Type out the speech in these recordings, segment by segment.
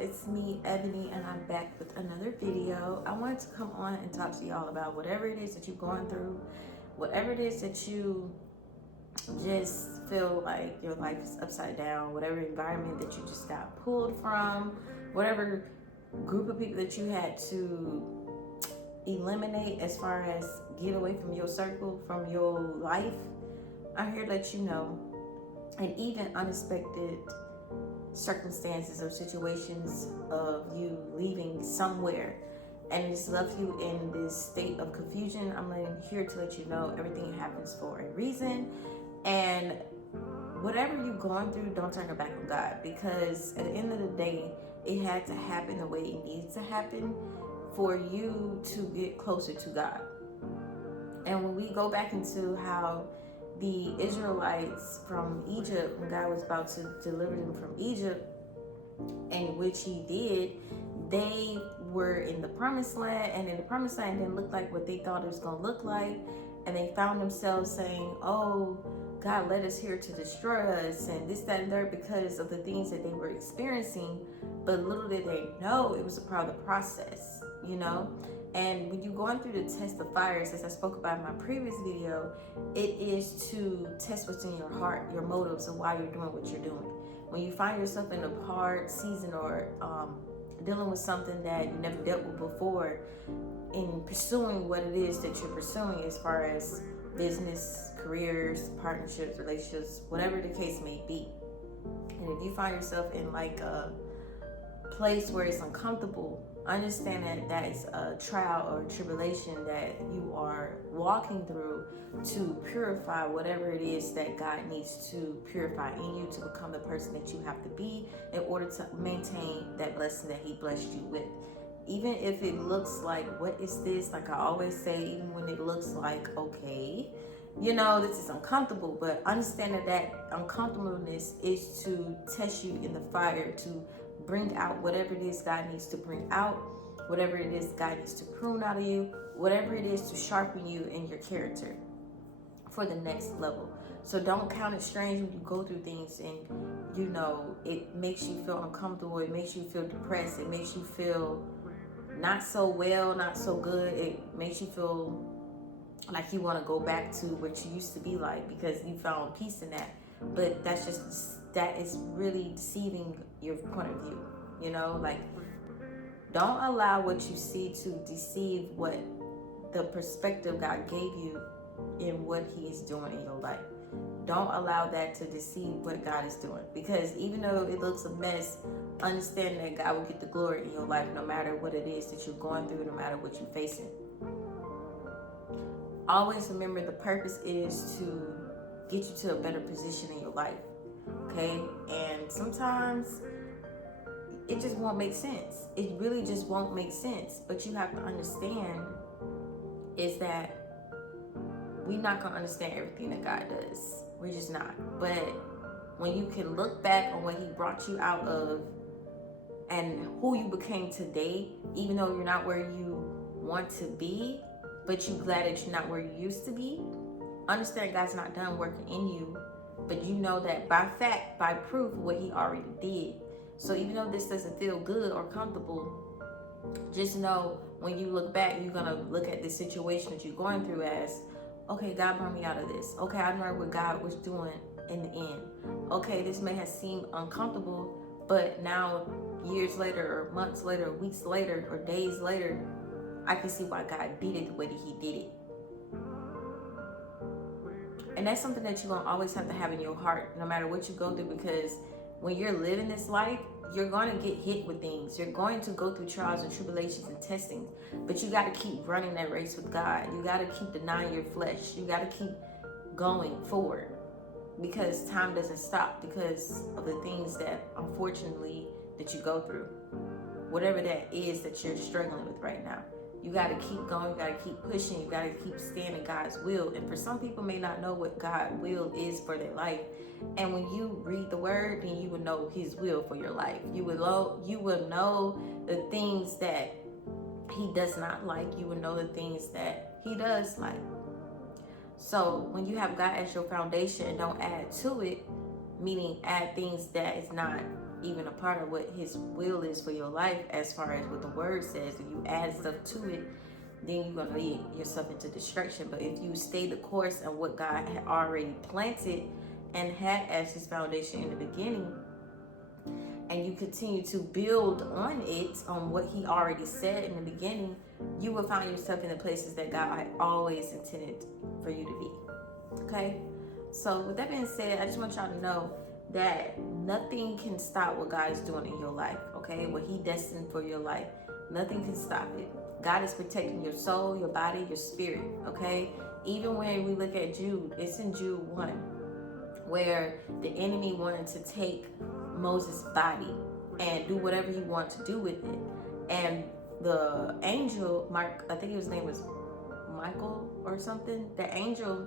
it's me, Ebony, and I'm back with another video. I wanted to come on and talk to y'all about whatever it is that you're going through, whatever it is that you just feel like your life is upside down, whatever environment that you just got pulled from, whatever group of people that you had to eliminate as far as get away from your circle, from your life. I'm here to let you know, and even unexpected circumstances or situations of you leaving somewhere and it's left you in this state of confusion, I'm here to let you know everything happens for a reason. And whatever you're going through, don't turn your back on God, because at the end of the day, it had to happen the way it needs to happen for you to get closer to God. And when we go back into how the Israelites from Egypt, when God was about to deliver them from Egypt, and which he did, they were in the promised land, and in the promised land didn't look like what they thought it was going to look like. And they found themselves saying, oh, God led us here to destroy us, and this, that, and that, because of the things that they were experiencing. But little did they know it was a part of the process, you know? And when you're going through the test of fires, as I spoke about in my previous video, it is to test what's in your heart, your motives, and why you're doing what you're doing. When you find yourself in a hard season or dealing with something that you never dealt with before, in pursuing what it is that you're pursuing as far as business, careers, partnerships, relationships, whatever the case may be. And if you find yourself in like a place where it's uncomfortable, understand that that is a trial or a tribulation that you are walking through to purify whatever it is that God needs to purify in you to become the person that you have to be in order to maintain that blessing that he blessed you with. Even if it looks like, what is this? Like I always say, even when it looks like, okay, you know, this is uncomfortable, but understand that that uncomfortableness is to test you in the fire, to bring out whatever it is God needs to bring out, whatever it is God needs to prune out of you, whatever it is to sharpen you in your character for the next level. So don't count it strange when you go through things and, you know, it makes you feel uncomfortable, it makes you feel depressed, it makes you feel not so well, not so good, it makes you feel like you want to go back to what you used to be like because you found peace in that. But that is really deceiving your point of view, you know? Like, don't allow what you see to deceive what the perspective God gave you in what he is doing in your life. Don't allow that to deceive what God is doing, because even though it looks a mess, understand that God will get the glory in your life no matter what it is that you're going through, no matter what you're facing. Always remember the purpose is to get you to a better position in your life, okay? And sometimes it just won't make sense. It really just won't make sense. But you have to understand is that we're not going to understand everything that God does. We're just not. But when you can look back on what he brought you out of and who you became today, even though you're not where you want to be, but you're glad that you're not where you used to be, understand God's not done working in you, but you know that by fact, by proof, what he already did. So even though this doesn't feel good or comfortable, just know when you look back, you're going to look at the situation that you're going through as, okay, God brought me out of this. Okay, I know what God was doing in the end. Okay, this may have seemed uncomfortable, but now years later or months later, or weeks later or days later, I can see why God did it the way that he did it. And that's something that you're going to always have to have in your heart, no matter what you go through, because when you're living this life, you're going to get hit with things. You're going to go through trials and tribulations and testings, but you got to keep running that race with God. You got to keep denying your flesh. You got to keep going forward, because time doesn't stop because of the things that, unfortunately, that you go through. Whatever that is that you're struggling with right now. You got to keep going. You got to keep pushing. You got to keep standing God's will. And for some people may not know what God's will is for their life. And when you read the word, then you will know his will for your life. You will know the things that he does not like. You will know the things that he does like. So when you have God as your foundation and don't add to it, meaning add things that is not even a part of what his will is for your life, as far as what the word says, and you add stuff to it, then you're going to lead yourself into destruction. But if you stay the course and what God had already planted and had as his foundation in the beginning, and you continue to build on it, on what he already said in the beginning, you will find yourself in the places that God had always intended for you to be. Okay? So with that being said, I just want y'all to know that nothing can stop what God is doing in your life. Okay? What he destined for your life. Nothing can stop it. God is protecting your soul, your body, your spirit. Okay? Even when we look at Jude, it's in Jude 1, where the enemy wanted to take Moses' body and do whatever he wanted to do with it. And the angel, Mark, I think his name was Michael or something, the angel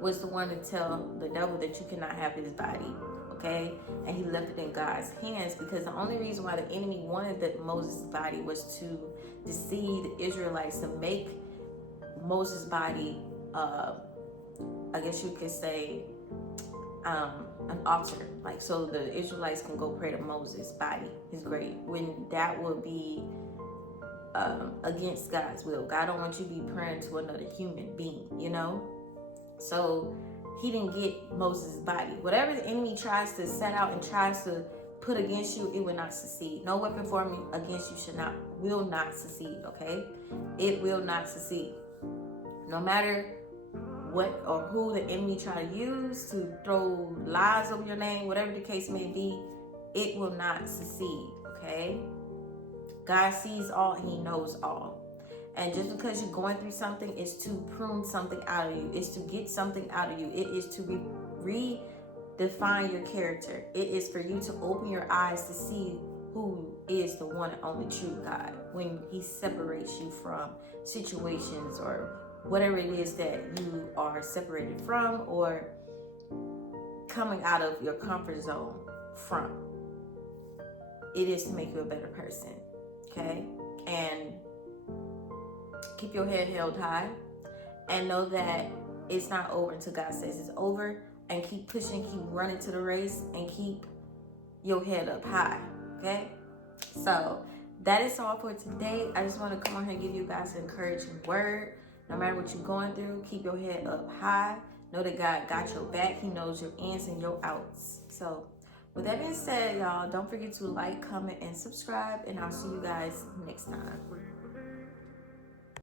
was the one to tell the devil that you cannot have his body, okay? And he left it in God's hands, because the only reason why the enemy wanted that Moses' body was to deceive the Israelites, to make Moses' body, I guess you could say, an altar, like, so the Israelites can go pray to Moses' body, his grave, when that would be against God's will. God don't want you to be praying to another human being, you know? So he didn't get Moses' body. Whatever the enemy tries to set out and tries to put against you, it will not succeed. No weapon formed against you will not succeed, okay? It will not succeed. No matter what or who the enemy try to use to throw lies over your name, whatever the case may be, it will not succeed, okay? God sees all and he knows all. And just because you're going through something is to prune something out of you. It's to get something out of you. It is to redefine your character. It is for you to open your eyes to see who is the one and only true God, when he separates you from situations or whatever it is that you are separated from or coming out of your comfort zone from. It is to make you a better person, okay? And keep your head held high and know that it's not over until God says it's over, and keep pushing, keep running to the race, and keep your head up high, okay? So that is all for today. I just want to come on here and give you guys an encouraging word. No matter what you're going through, keep your head up high. Know that God got your back. He knows your ins and your outs. So with that being said, y'all, don't forget to like, comment, and subscribe, and I'll see you guys next time.